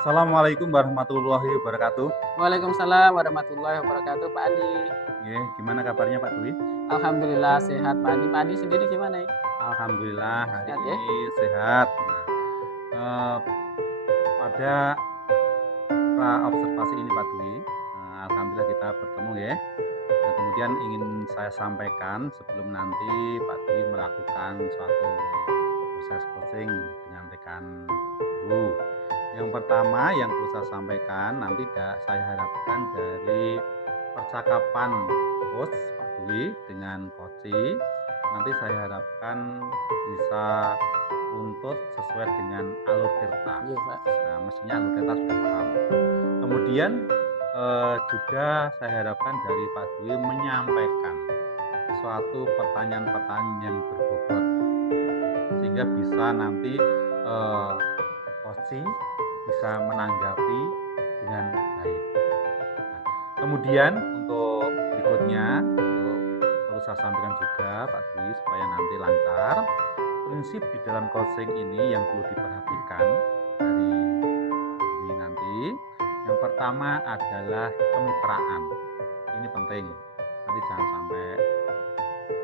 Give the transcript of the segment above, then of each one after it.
Assalamualaikum warahmatullahi wabarakatuh. Waalaikumsalam warahmatullahi wabarakatuh, Pak Andi. Nggih, gimana kabarnya Pak Dwi? Alhamdulillah sehat, Pak Andi. Pak Andi sendiri gimana ya? Alhamdulillah hari Sehat ya? ini sehat. Nah, pada observasi ini Pak Dwi, alhamdulillah kita bertemu ya. Nah, kemudian ingin saya sampaikan sebelum nanti Pak Dwi melakukan suatu proses coaching dengan rekan guru. Yang pertama yang perlu saya sampaikan nanti saya harapkan dari percakapan coach Pak Dwi dengan coach nanti saya harapkan bisa runtut sesuai dengan alur cerita. Iya, Pak. Nah, mestinya alur cerita sudah paham. Kemudian juga saya harapkan dari Pak Dwi menyampaikan suatu pertanyaan-pertanyaan yang berbobot sehingga bisa nanti coach bisa menanggapi dengan baik. Nah, kemudian untuk berikutnya perlu saya sampaikan juga Pak Dwi supaya nanti lancar. Prinsip di dalam coaching ini yang perlu diperhatikan dari Pak Dwi nanti. Yang pertama adalah kemitraan. Ini penting. Nanti jangan sampai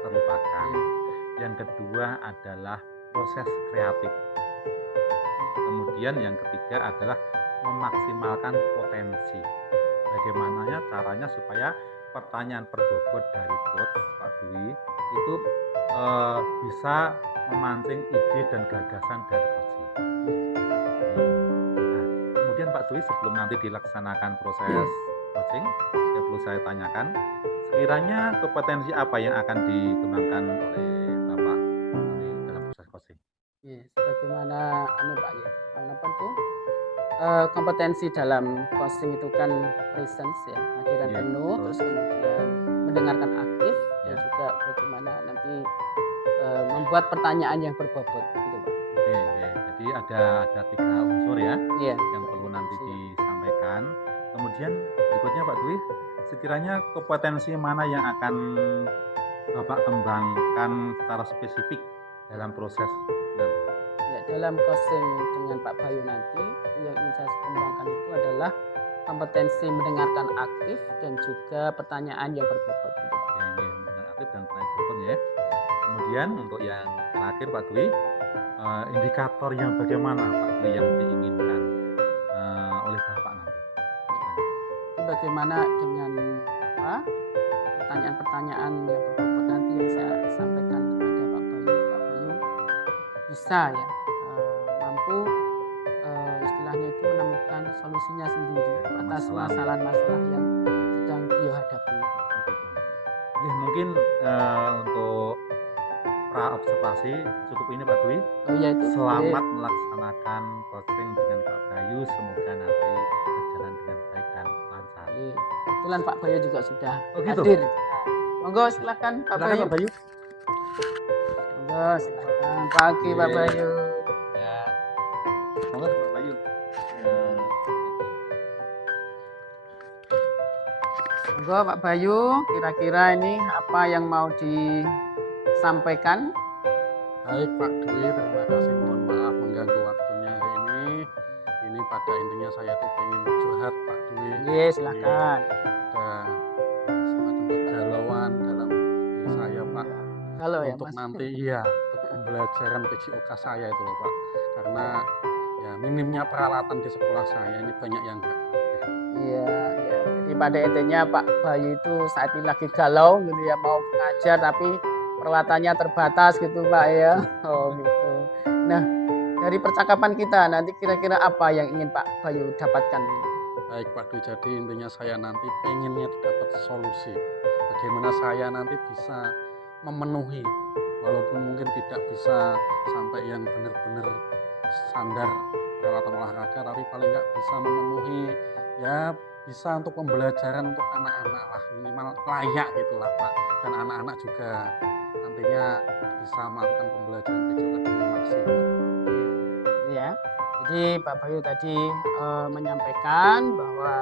terlupakan. Yang kedua adalah proses kreatif. Kemudian yang ketiga adalah memaksimalkan potensi. Bagaimana caranya supaya pertanyaan berbobot dari coach Pak Dwi itu bisa memancing ide dan gagasan dari coach. Nah, kemudian Pak Dwi sebelum nanti dilaksanakan proses coaching, perlu saya tanyakan, sekiranya kompetensi apa yang akan dikembangkan oleh Bapak dalam proses coaching? Sebagaimana Pak ya, apa tuh? Kompetensi dalam coaching itu kan presence ya, kehadiran penuh, terus kemudian mendengarkan aktif dan juga bagaimana nanti membuat pertanyaan yang berbobot gitu Pak. Oke. Jadi ada 3 unsur ya yang perlu nanti disampaikan. Kemudian berikutnya Pak Dwi, sekiranya kompetensi mana yang akan Bapak kembangkan secara spesifik dalam proses nanti? Ya, dalam coaching dengan Pak Bayu nanti yang ingin saya kembangkan itu adalah kompetensi mendengarkan aktif dan juga pertanyaan yang berbobot. Oke, mendengarkan aktif dan pertanyaan berbobot ya. Kemudian untuk yang terakhir Pak Dwi, indikator yang bagaimana Pak Dwi yang diinginkan oleh Bapak nanti? Bagaimana dengan pertanyaan-pertanyaan yang berbobot nanti yang saya sampaikan kepada Pak Bayu bisa ya mampu istilahnya itu menemukan solusinya sendiri atas masalah-masalah yang sedang beliau hadapi. Ya, mungkin untuk observasi cukup ini Pak Dwi. Selamat melaksanakan coaching dengan Pak Bayu, semoga nanti berjalan dengan baik dan lancar. Kebetulan Pak Bayu juga sudah hadir. Monggo silakan Pak Bayu. Monggo silakan pagi Pak Bayu. Ya. Monggo Pak Bayu. Monggo Pak Bayu, kira-kira ini apa yang mau disampaikan? Baik Pak Dwi, terima kasih, mohon maaf mengganggu waktunya hari ini. Ini pada intinya saya tuh pengen curhat Pak Dwi. Iya, silakan. Ada semacam kegalauan dalam diri saya Pak. Galau ya untuk Mas? nanti untuk pembelajaran PJOK saya itu loh Pak. Karena ya minimnya peralatan di sekolah saya ini banyak yang enggak ada. Iya. Jadi pada intinya Pak Bayu itu saat ini lagi galau gitu ya, mau ngajar tapi peralatannya terbatas gitu Pak ya. Oh gitu. Nah, dari percakapan kita nanti kira-kira apa yang ingin Pak Bayu dapatkan? Baik Pak Dwi, jadi intinya saya nanti pengennya dapat solusi. Bagaimana saya nanti bisa memenuhi, walaupun mungkin tidak bisa sampai yang benar-benar standar peralatan olahraga, tapi paling nggak bisa memenuhi ya bisa untuk pembelajaran untuk anak-anak lah, minimal layak gitulah Pak, dan anak-anak juga nantinya bisa melakukan pembelajaran PJOK dengan maksimal. Ya, jadi Pak Bayu tadi menyampaikan bahwa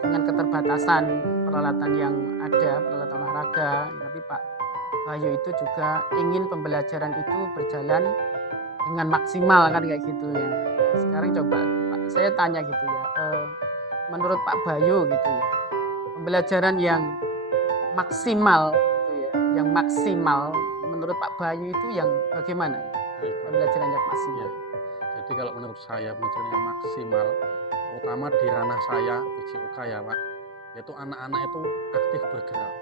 dengan keterbatasan peralatan yang ada, peralatan olahraga, tapi Pak Bayu itu juga ingin pembelajaran itu berjalan dengan maksimal kan kayak gitu ya. Sekarang coba Pak, saya tanya gitu ya, menurut Pak Bayu gitu ya, pembelajaran yang maksimal gitu ya, yang maksimal menurut Pak Bayu itu yang bagaimana ya? Baik, Pak. Pembelajaran yang Ya. maksimal. Jadi kalau menurut saya pembelajaran yang maksimal, terutama di ranah saya PJOK ya Pak, yaitu anak-anak itu aktif bergerak.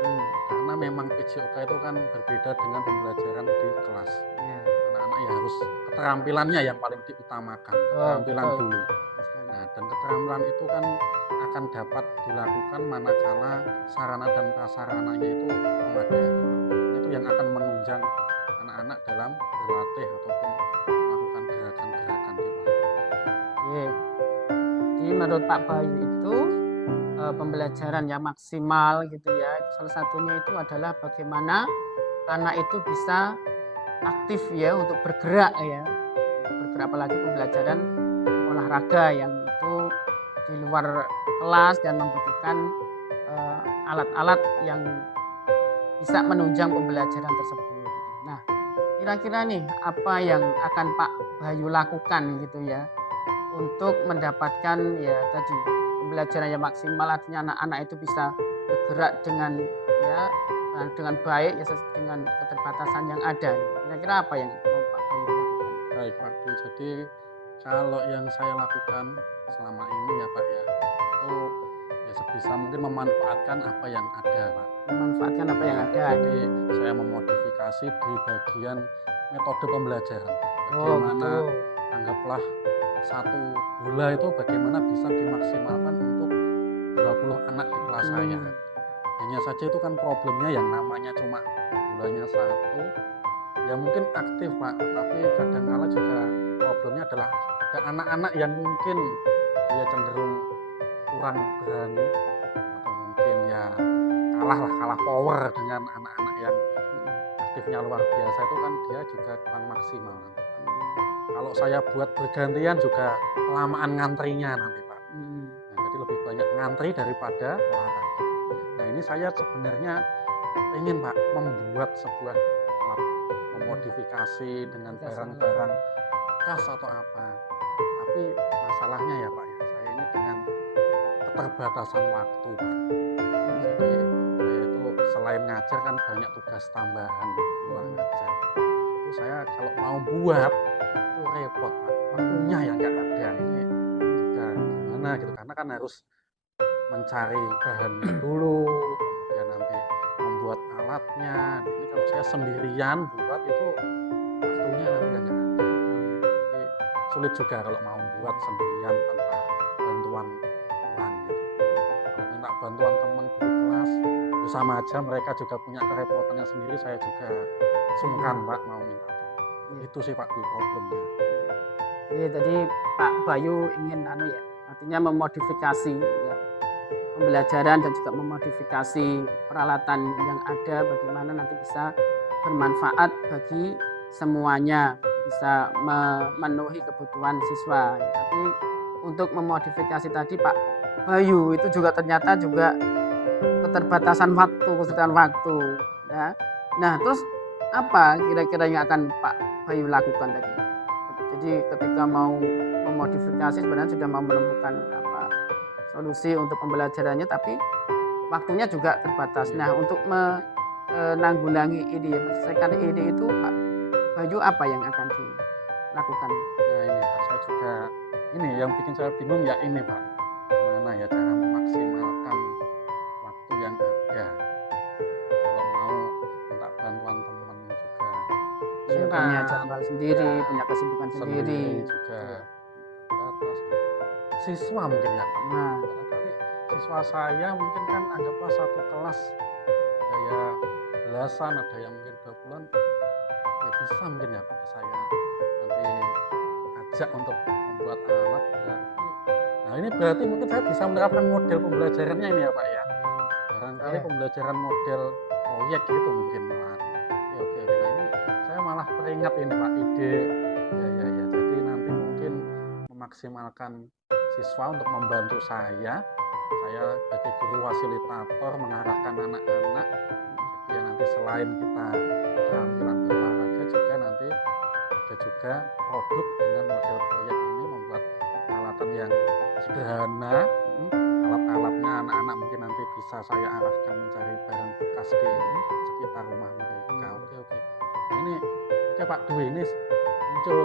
Hmm, Karena memang PJOK itu kan berbeda dengan pembelajaran di kelas. ya. Anak-anak ya harus keterampilannya yang paling diutamakan, keterampilan Betul. dulu. Betul sekali. Nah, dan keterampilan itu kan akan dapat dilakukan manakala sarana dan prasarananya itu memadai. Nah, itu yang akan menunjang anak-anak dalam berlatih ataupun melakukan gerakan-gerakan di luar. Oke. Jadi menurut Pak Bayu itu pembelajaran yang maksimal gitu ya. Salah satunya itu adalah bagaimana anak itu bisa aktif ya untuk bergerak ya. Untuk bergerak apalagi pembelajaran olahraga yang itu di luar kelas dan membutuhkan alat-alat yang bisa menunjang pembelajaran tersebut. Gitu. Nah, kira-kira nih apa yang akan Pak Bayu lakukan gitu ya untuk mendapatkan ya tadi pembelajaran yang maksimal, artinya anak-anak itu bisa bergerak dengan ya dengan baik ya dengan keterbatasan yang ada. Kira-kira apa yang mau Pak Bayu lakukan? Baik Pak Dwi, jadi kalau yang saya lakukan selama ini ya Pak ya, itu ya sebisa mungkin memanfaatkan apa yang ada Pak. Memanfaatkan apa yang Ya, ada. jadi saya memodifikasi di bagian metode pembelajaran. Oh, Bagaimana betul. anggaplah satu bola itu bagaimana bisa dimaksimalkan untuk 20 anak di kelas saya. Hmm. Hanya saja itu kan problemnya yang namanya cuma bolanya satu, ya mungkin aktif Pak, tapi kadangkala juga problemnya adalah ada anak-anak yang mungkin dia cenderung kurang berani atau mungkin ya kalah power dengan anak-anak yang aktifnya luar biasa itu kan dia juga kurang maksimal nanti Pak. Kalau saya buat bergantian juga kelamaan ngantrinya nanti Pak. Hmm. Nah, jadi lebih banyak ngantri daripada olahraga. Nah ini saya sebenarnya ingin Pak membuat sebuah alat memodifikasi dengan barang-barang bekas atau apa. Tapi masalahnya ya Pak ya, saya ini dengan keterbatasan waktu Pak. Nah, jadi saya itu selain ngajar kan banyak tugas tambahan di luar ngajar. Itu saya kalau mau buat itu repot Pak. Waktunya yang nggak ada ini juga gimana gitu karena kan harus mencari bahannya dulu, kemudian nanti membuat alatnya. Nah, ini kalau saya sendirian buat itu waktunya nanti yang nggak ada. Jadi sulit juga kalau mau buat sendirian tanpa bantuan orang gitu. Kalau minta bantuan teman guru kelas, ya sama aja mereka juga punya kerepotannya sendiri. Saya juga sungkan Pak mau minta tolong. Itu sih Pak Dwi problemnya. Jadi tadi Pak Bayu ingin ya, artinya memodifikasi ya, pembelajaran dan juga memodifikasi peralatan yang ada bagaimana nanti bisa bermanfaat bagi semuanya, bisa memenuhi kebutuhan siswa. Tapi untuk memodifikasi tadi Pak Bayu itu juga ternyata juga keterbatasan waktu ya. Nah, terus apa kira-kira yang akan Pak Bayu lakukan tadi? Jadi ketika mau memodifikasi sebenarnya sudah mau menemukan solusi untuk pembelajarannya, tapi waktunya juga terbatas. Nah, untuk menanggulangi ini, menyelesaikan ini itu Pak Bayu apa yang akan dilakukan? Nah ini Pak, saya juga ini yang bikin saya bingung ya ini Pak, gimana ya cara memaksimalkan waktu yang ada. Kalau mau minta bantuan teman juga Ya, punya jadwal sendiri, ya, punya kesibukan sendiri. juga terbatas. Siswa mungkin ya Pak. Nah, Barangkali siswa saya mungkin kan anggaplah satu kelas ya belasan, ada yang mungkin 20-an, ya bisa mungkin ya Pak saya nanti ajak untuk membuat alat berarti. Nah ini berarti mungkin saya bisa menerapkan model pembelajarannya ini ya Pak ya. Barangkali pembelajaran model proyek gitu mungkin malah. Oke. Nah ini saya malah teringat ini Pak ide. Ya. Jadi nanti mungkin memaksimalkan siswa untuk membantu saya sebagai guru fasilitator mengarahkan anak-anak. Jadi ya nanti selain kita keterampilan berolahraga juga nanti ada juga produk dengan model proyek ini membuat peralatan yang sederhana. Alat-alatnya anak-anak mungkin nanti bisa saya arahkan mencari barang bekas di sekitar rumah mereka. Oke. Nah, ini oke Pak Dwi, ini muncul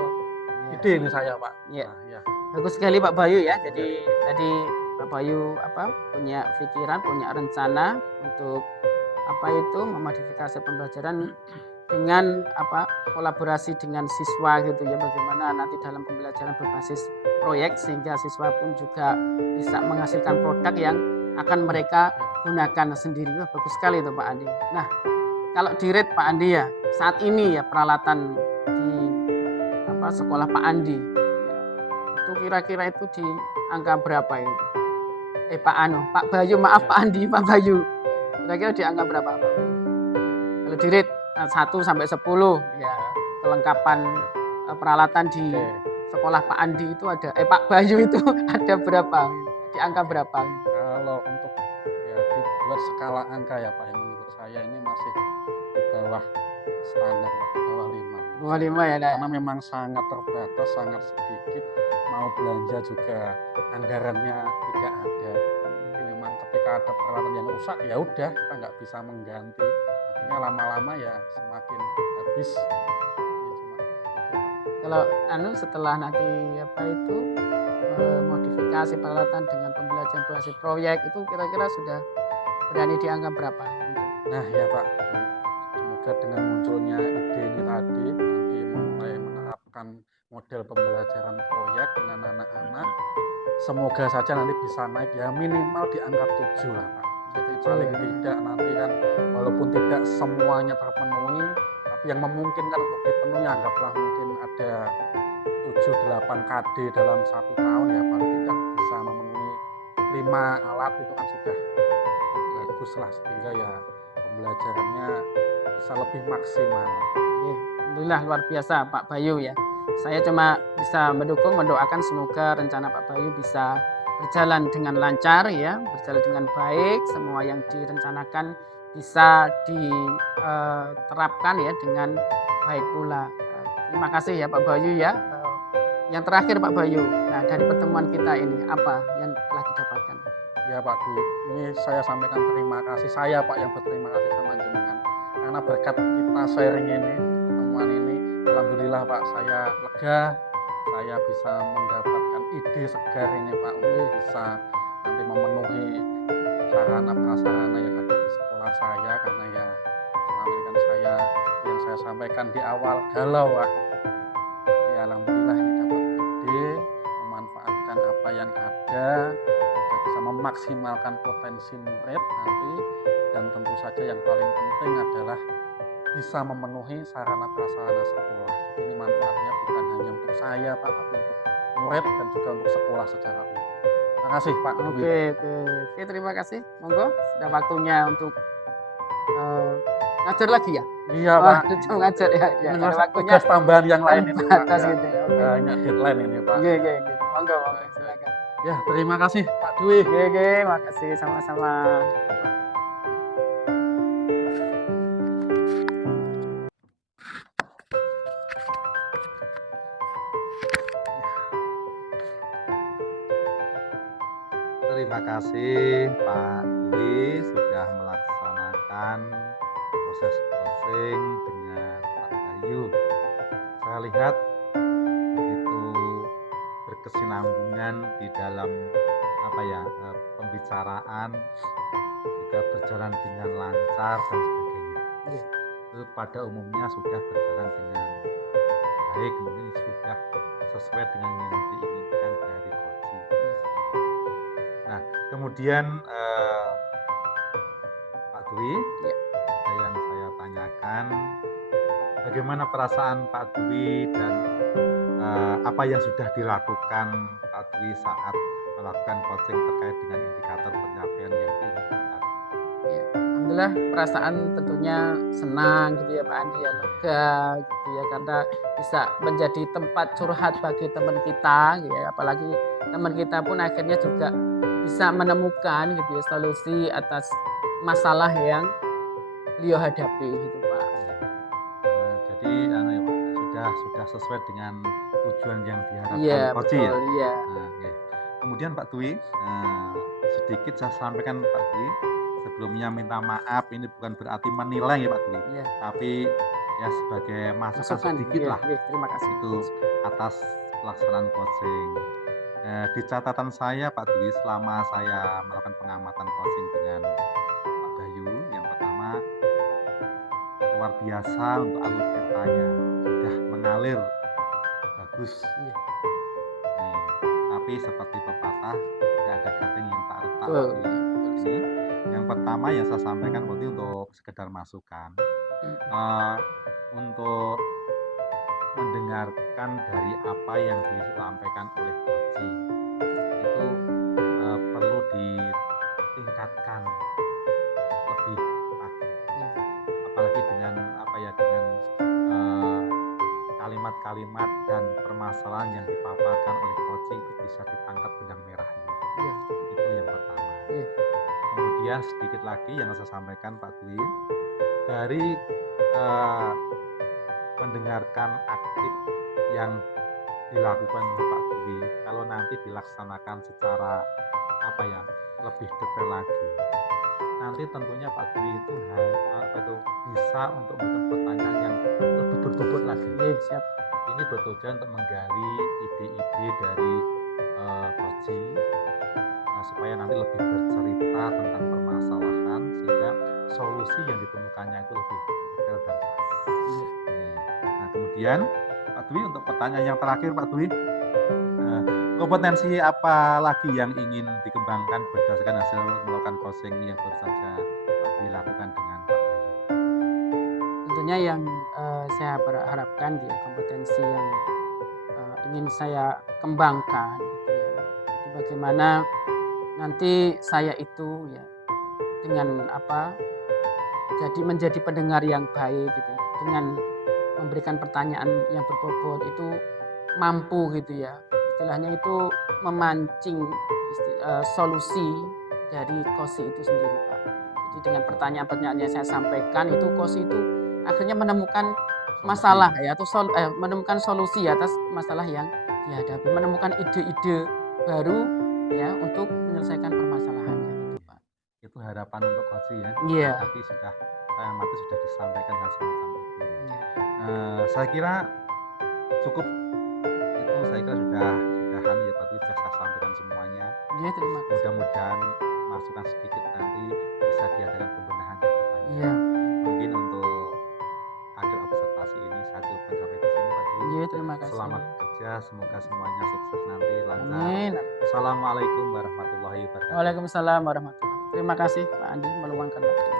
ide ini saya Pak. Ya. Nah, ya. Bagus sekali Pak Bayu ya. Jadi tadi Pak Bayu punya pikiran, punya rencana untuk memodifikasi pembelajaran dengan kolaborasi dengan siswa gitu ya, bagaimana nanti dalam pembelajaran berbasis proyek sehingga siswa pun juga bisa menghasilkan produk yang akan mereka gunakan sendiri. Wah, bagus sekali itu Pak Andi. Nah, kalau di rate Pak Andi ya saat ini ya peralatan di sekolah Pak Andi ya, itu kira-kira itu di angka berapa itu? Pak Bayu, maaf ya. Pak Andi, Pak Bayu. Kira-kira di angka berapa Pak Bayu? Kalau di rate 1 sampai 10 ya, kelengkapan peralatan di sekolah Pak Andi itu ada Pak Bayu itu ada berapa? Di angka berapa? Kalau untuk ya dibuat skala angka ya Pak, yang menurut saya ini masih di bawah standar, di bawah 5. Bawah 5 ya, karena memang sangat terbatas, sangat sedikit, mau belanja juga anggarannya tidak ada. Jadi memang ketika ada peralatan yang rusak ya udah kita nggak bisa mengganti, akhirnya lama-lama ya semakin habis. Kalau setelah nanti modifikasi peralatan dengan pembelajaran berbasis proyek itu kira-kira sudah berani dianggap berapa? Nah ya Pak, semoga dengan munculnya ide ini tadi nanti mulai menerapkan model pembelajaran proyek dengan anak-anak, semoga saja nanti bisa naik ya minimal di angka 7 lah Pak. Jadi paling tidak nanti kan walaupun tidak semuanya terpenuhi, tapi yang memungkinkan untuk dipenuhi anggaplah mungkin ada 7-8 KD dalam 1 tahun ya paling tidak bisa memenuhi 5 alat itu kan sudah bagus lah, sehingga ya pembelajarannya bisa lebih maksimal. Alhamdulillah luar biasa Pak Bayu ya. Saya cuma bisa mendoakan semoga rencana Pak Bayu bisa berjalan dengan lancar ya, berjalan dengan baik, semua yang direncanakan bisa diterapkan ya dengan baik pula. Terima kasih ya Pak Bayu ya. Yang terakhir Pak Bayu, nah dari pertemuan kita ini apa yang telah didapatkan? Ya Pak Dwi, ini saya sampaikan terima kasih, saya Pak yang berterima kasih sama jenengan karena berkat kita sharing ini, pertemuan ini, alhamdulillah Pak saya lega, saya bisa mendapatkan ide segar ini Pak untuk bisa nanti memenuhi sarana prasarana yang ada di sekolah saya, karena ya selama ini kan saya yang saya sampaikan di awal galau Pak. Ya alhamdulillah ini dapat ide, memanfaatkan apa yang ada, juga bisa memaksimalkan potensi murid nanti, dan tentu saja yang paling penting adalah bisa memenuhi sarana prasarana sekolah. Jadi ini manfaatnya bukan hanya untuk saya Pak, tapi untuk murid dan juga untuk sekolah secara umum. Terima kasih Pak. Oke, terima kasih. Monggo, sudah waktunya untuk ngajar lagi ya? Iya Pak. Sudah ngajar ya. Ada waktunya tambahan yang lain ini Pak. Gitu ya. Banyak deadline ini Pak. Oke. Monggo, silakan. Ya, terima kasih Pak Dwi. Oke, makasih sama-sama. Terima kasih Pak Dwi sudah melaksanakan proses coaching dengan Pak Bayu. Saya lihat begitu berkesinambungan di dalam pembicaraan, juga berjalan dengan lancar dan sebagainya. Itu pada umumnya sudah berjalan dengan baik, mungkin sudah sesuai dengan yang diinginkan dari coaching. Nah, kemudian Pak Dwi, ada yang saya tanyakan, bagaimana perasaan Pak Dwi dan apa yang sudah dilakukan Pak Dwi saat melakukan coaching terkait dengan indikator pencapaian yang diinginkan tadi? Ya, alhamdulillah perasaan tentunya senang gitu ya Pak Andi ya, lega gitu ya, karena bisa menjadi tempat curhat bagi teman kita gitu ya, apalagi teman kita pun akhirnya juga bisa menemukan gitu ya solusi atas masalah yang beliau hadapi gitu Pak. Jadi Pak, sudah sudah sesuai dengan tujuan yang diharapkan Iya, Coach ya. betul, iya. Nah, oke. Kemudian Pak Dwi, sedikit saya sampaikan Pak Dwi, sebelumnya minta maaf, ini bukan berarti menilai ya Pak Dwi, Iya. tapi ya sebagai masukan Masukan, sedikit iya, lah iya, terima kasih. itu atas pelaksanaan coaching. Di catatan saya Pak Dwi selama saya melakukan pengamatan coaching dengan Pak Bayu, yang pertama luar biasa untuk alur ceritanya, sudah mengalir bagus. Iya. Nih, tapi seperti pepatah, tidak ada gading yang tak retak. Betul, Pak Dwi. betul. Ini yang pertama yang saya sampaikan berarti untuk sekedar masukan, untuk mendengarkan dari apa yang disampaikan oleh coaching itu perlu ditingkatkan lebih lagi, Iya. apalagi dengan kalimat-kalimat dan permasalahan yang dipaparkan oleh coaching itu bisa ditangkap benang merahnya. Iya. Itu yang pertama. Iya. Kemudian sedikit lagi yang saya sampaikan Pak Dwi, dari mendengarkan aktif yang dilakukan oleh Pak Dwi, kalau nanti dilaksanakan secara lebih detail lagi, nanti tentunya Pak Dwi itu bisa untuk memberikan pertanyaan yang lebih berbobot lagi. Siap. Ini bertujuan untuk menggali ide-ide dari coaching, supaya nanti lebih bercerita tentang permasalahan sehingga solusi yang ditemukannya itu lebih detail dan pas. Nah, kemudian Pak Dwi, untuk pertanyaan yang terakhir Pak Dwi, kompetensi apa lagi yang ingin dikembangkan berdasarkan hasil melakukan coaching yang baru saja Pak Dwi lakukan dengan Pak Bayu? Tentunya yang saya harapkan ya, kompetensi yang ingin saya kembangkan gitu ya, itu bagaimana nanti saya itu ya dengan jadi menjadi pendengar yang baik gitu ya, dengan memberikan pertanyaan yang berbobot itu mampu gitu ya, istilahnya itu memancing solusi dari Kosi itu sendiri Pak. Jadi dengan pertanyaan-pertanyaan yang saya sampaikan itu Kosi itu akhirnya menemukan masalah ya, atau menemukan solusi atas masalah yang dihadapi, menemukan ide-ide baru ya untuk menyelesaikan permasalahannya itu Pak. Itu harapan untuk Kosi ya. Iya. Tadi saya amati sudah disampaikan hal semacam itu. Iya. Saya kira cukup, itu saya kira sudah ya Pak Dwi, sudah saya sampaikan semuanya. Iya, terima kasih. Mudah-mudahan masukan sedikit nanti bisa diadakan pembenahan ke depannya. Iya. Mungkin untuk akhir observasi ini saya cukupkan sampai di sini Pak Dwi. Iya, terima kasih. Selamat bekerja, semoga semuanya sukses nanti, lancar. Amin. Assalamualaikum warahmatullahi wabarakatuh. Waalaikumsalam warahmatullahi wabarakatuh. Terima kasih Pak Andi meluangkan waktu.